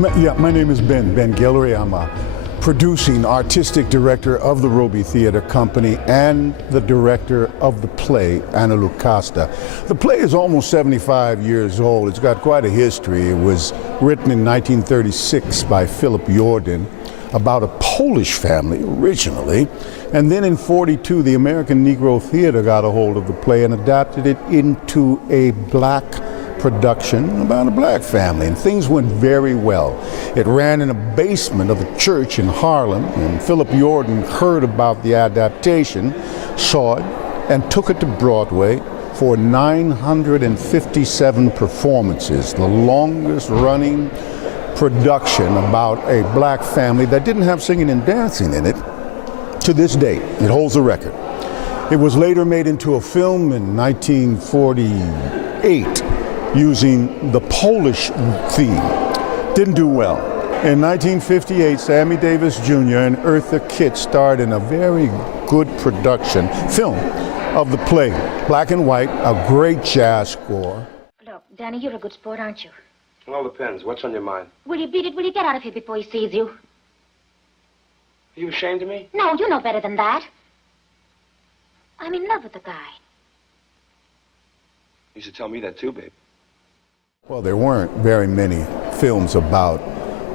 Yeah, my name is Ben Guillory. I'm a producing artistic director of the Robey Theatre Company and the director of the play, Anna Lucasta. The play is almost 75 years old. It's got quite a history. It was written in 1936 by Philip Yohen about a Polish family originally, and then in 42 the American Negro Theatre got a hold of the play and adapted it into a black production about a black family, and things went very well. It ran in a basement of a church in Harlem, and Philip Yohen heard about the adaptation, saw it, and took it to Broadway for 957 performances, the longest running production about a black family that didn't have singing and dancing in it. To this date, it holds the record. It was later made into a film in 1948 using the Polish theme. Didn't do well. In 1958, Sammy Davis Jr. and Eartha Kitt starred in a very good production film of the play. Black and white, a great jazz score. Look, Danny, you're a good sport, aren't you? It all depends. What's on your mind? Will you beat it? Will you get out of here before he sees you? Are you ashamed of me? No, you know better than that. I'm in love with the guy. You should tell me that too, babe. Well, there weren't very many films about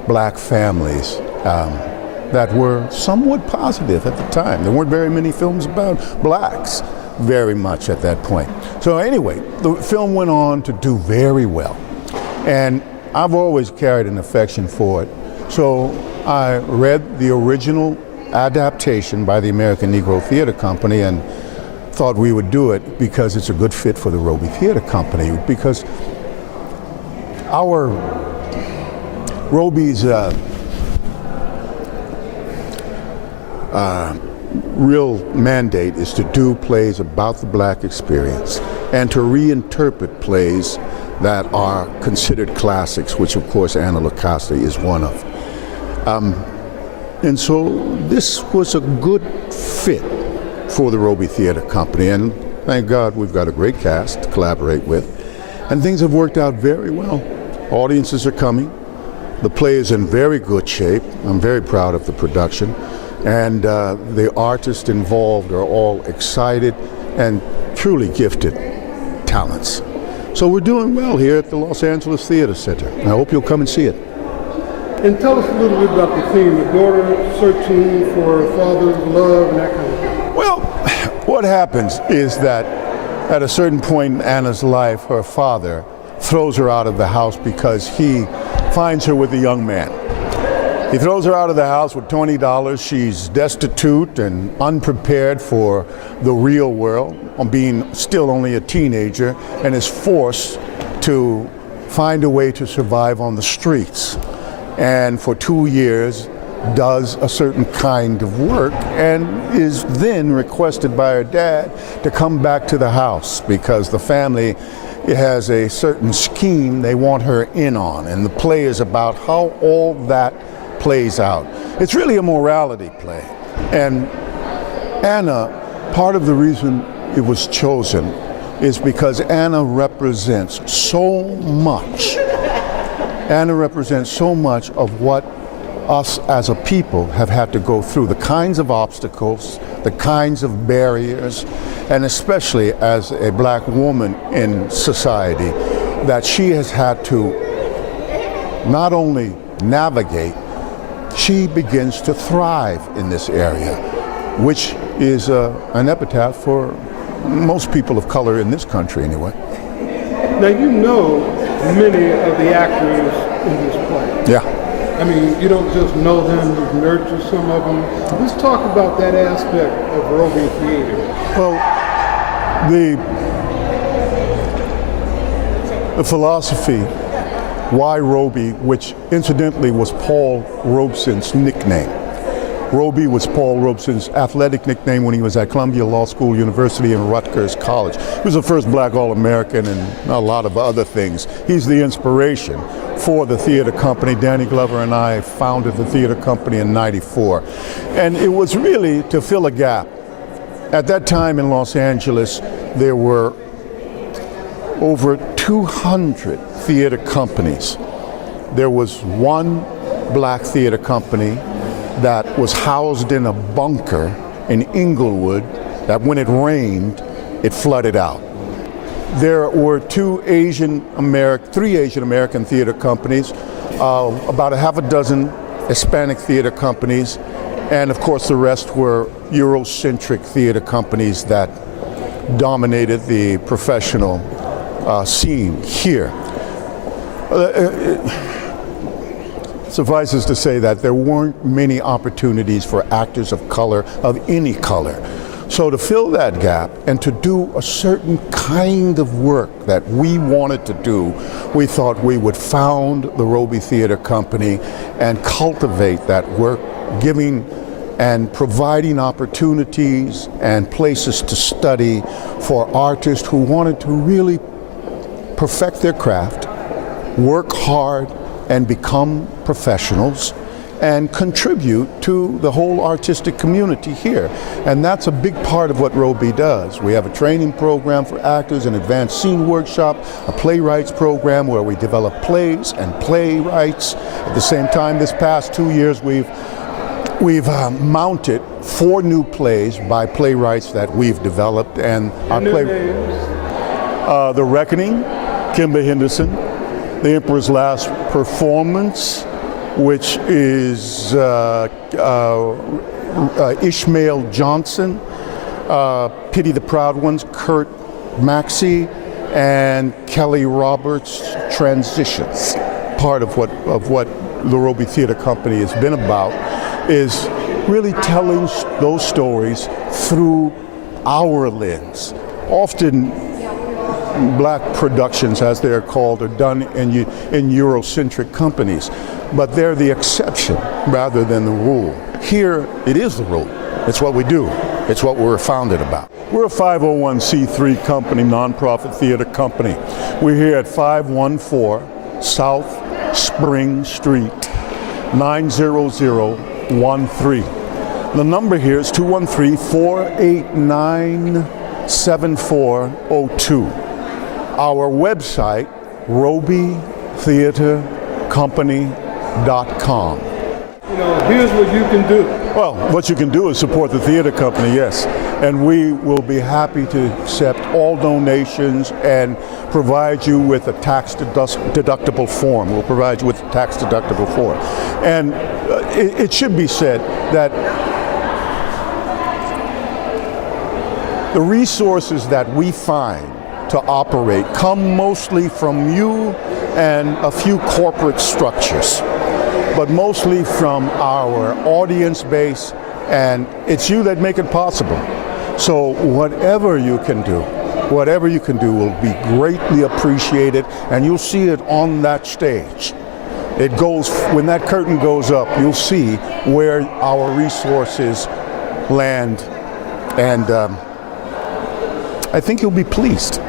black families that were somewhat positive at the time. There weren't very many films about blacks very much at that point. So anyway, the film went on to do very well. And I've always carried an affection for it. So I read the original adaptation by the American Negro Theatre Company and thought we would do it because it's a good fit for the Robey Theatre Company, because our Robey's real mandate is to do plays about the black experience and to reinterpret plays that are considered classics, which of course Anna Lucasta is one of. And so this was a good fit for the Robey Theatre Company, and thank God we've got a great cast to collaborate with, and things have worked out very well. Audiences are coming. The play is in very good shape. I'm very proud of the production, and the artists involved are all excited and truly gifted talents. So we're doing well here at the Los Angeles Theater Center. I hope you'll come and see it. And tell us a little bit about the theme, the daughter searching for a father's love and that kind of thing. Well, what happens is that at a certain point in Anna's life, her father throws her out of the house because he finds her with a young man. He throws her out of the house with $20. She's destitute and unprepared for the real world, on being still only a teenager, and is forced to find a way to survive on the streets. And for 2 years does a certain kind of work and is then requested by her dad to come back to the house because the family has a certain scheme they want her in on, and the play is about how all that plays out. It's really a morality play, and Anna, part of the reason it was chosen is because Anna represents so much. Anna represents so much of what us as a people have had to go through, the kinds of obstacles, the kinds of barriers, and especially as a black woman in society, that she has had to not only navigate, she begins to thrive in this area, which is an epitaph for most people of color in this country anyway. Now you know many of the actors in this play. Yeah. I mean, you don't just know them, you've nurtured some of them. Let's talk about that aspect of Robey Theatre. Well, the philosophy, why Robey, which incidentally was Paul Robeson's nickname. Robey was Paul Robeson's athletic nickname when he was at Columbia Law School, University, and Rutgers College. He was the first black All-American and a lot of other things. He's the inspiration for the theater company. Danny Glover and I founded the theater company in '94. And it was really to fill a gap. At that time in Los Angeles, there were over 200 theater companies there was one black theater company that was housed in a bunker in Inglewood that when it rained, it flooded out. There were three Asian American theater companies, about a half a dozen Hispanic theater companies, and of course the rest were Eurocentric theater companies that dominated the professional scene here. Suffices to say that there weren't many opportunities for actors of color, of any color. So to fill that gap and to do a certain kind of work that we wanted to do, we thought we would found the Robey Theatre Company and cultivate that work, giving and providing opportunities and places to study for artists who wanted to really perfect their craft, work hard, and become professionals and contribute to the whole artistic community here. And that's a big part of what Robey does. We have a training program for actors, an advanced scene workshop, a playwrights program where we develop plays and playwrights. At the same time, this past 2 years, we've mounted 4 new plays by playwrights that we've developed. And our The Reckoning, Kimber Henderson, The Emperor's Last Performance, which is Ishmael Johnson, Pity the Proud Ones, Kurt Maxey, and Kelly Roberts' Transitions. Part of what the Robey Theatre Company has been about is really telling those stories through our lens. Often black productions, as they are called, are done in Eurocentric companies, but they're the exception rather than the rule. Here, it is the rule. It's what we do. It's what we're founded about. We're a 501c3 company, nonprofit theater company. We're here at 514 South Spring Street, 90013. The number here is 213-489-7402. Our website, robeytheatrecompany.com. Here's what you can do. Well, what you can do is support the theater company, yes. And we will be happy to accept all donations and provide you with a tax-deductible form. We'll provide you with a tax-deductible form. And it should be said that the resources that we find to operate come mostly from you and a few corporate structures, but mostly from our audience base, and it's you that make it possible. So whatever you can do will be greatly appreciated, and you'll see it on that stage. It goes, when that curtain goes up, you'll see where our resources land, and I think you'll be pleased.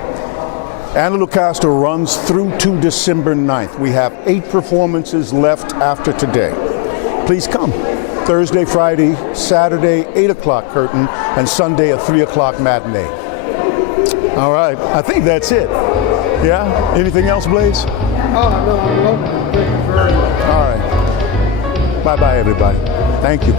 Anna Lucasta runs through to December 9th. We have 8 performances left after today. Please come. Thursday, Friday, Saturday, 8 o'clock curtain, and Sunday, a 3 o'clock matinee. All right, I think that's it. Yeah? Anything else, Blaze? Oh, no, I love it. Thank you very much. All right. Bye-bye, everybody. Thank you.